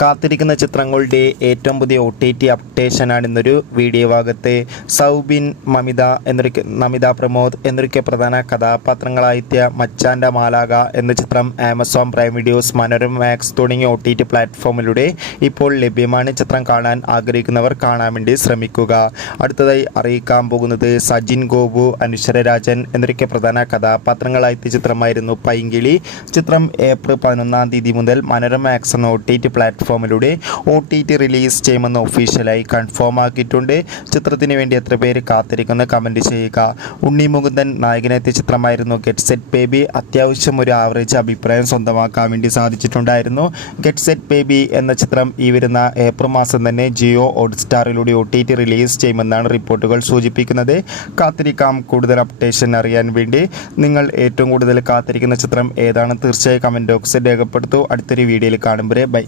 കാത്തിരിക്കുന്ന ചിത്രങ്ങളുടെ ഏറ്റവും പുതിയ OTT അപ്ഡേഷനാണ് ഇന്നൊരു വീഡിയോ ഭാഗത്ത്. സൗബിൻ, നമിത പ്രമോദ് എന്നൊക്കെ പ്രധാന കഥാപാത്രങ്ങളായെത്തിയ മച്ചാൻ്റെ മാലാക എന്ന ചിത്രം Amazon prime videos, Manorama max തുടങ്ങിയ OTT പ്ലാറ്റ്ഫോമിലൂടെ ഇപ്പോൾ ലഭ്യമാണ്. ചിത്രം കാണാൻ ആഗ്രഹിക്കുന്നവർ കാണാൻ വേണ്ടി ശ്രമിക്കുക. അടുത്തതായി അറിയിക്കാൻ പോകുന്നത് സജിൻ ഗോപു, അനുശ്വര രാജൻ എന്നൊക്കെ പ്രധാന കഥാപാത്രങ്ങളായെത്തിയ ചിത്രമായിരുന്നു പൈങ്കിളി. ചിത്രം ഏപ്രിൽ 11 തീയതി മുതൽ മനോരമ മാക്സ് എന്ന OTT പ്ലാറ്റ്ഫോമിലൂടെ OTT റിലീസ് ചെയ്യുമെന്ന് ഒഫീഷ്യലായി കൺഫേം ആക്കിയിട്ടുണ്ട്. ചിത്രത്തിന് വേണ്ടി എത്ര പേര് കാത്തിരിക്കുന്ന കമൻറ്റ് ചെയ്യുക. ഉണ്ണി മുകുന്ദൻ നായകനെത്തിയ ചിത്രമായിരുന്നു ഗെറ്റ് സെറ്റ് ബേബി. അത്യാവശ്യം ഒരു ആവറേജ് അഭിപ്രായം സ്വന്തമാക്കാൻ വേണ്ടി സാധിച്ചിട്ടുണ്ടായിരുന്നു. ഗെറ്റ് സെറ്റ് ബേബി എന്ന ചിത്രം ഈ വരുന്ന ഏപ്രിൽ മാസം തന്നെ ജിയോ ഹോട്ട്സ്റ്റാറിലൂടെ OTT റിലീസ് ചെയ്യുമെന്നാണ് റിപ്പോർട്ടുകൾ സൂചിപ്പിക്കുന്നത്. കാത്തിരിക്കാം. കൂടുതൽ അപ്ഡേഷൻ അറിയാൻ വേണ്ടി നിങ്ങൾ ഏറ്റവും കൂടുതൽ കാത്തിരിക്കുന്ന ചിത്രം ഏതാണ് തീർച്ചയായും കമൻറ്റ് ബോക്സിൽ രേഖപ്പെടുത്തൂ. അടുത്തൊരു വീഡിയോയിൽ കാണുമ്പോൾ ബൈ.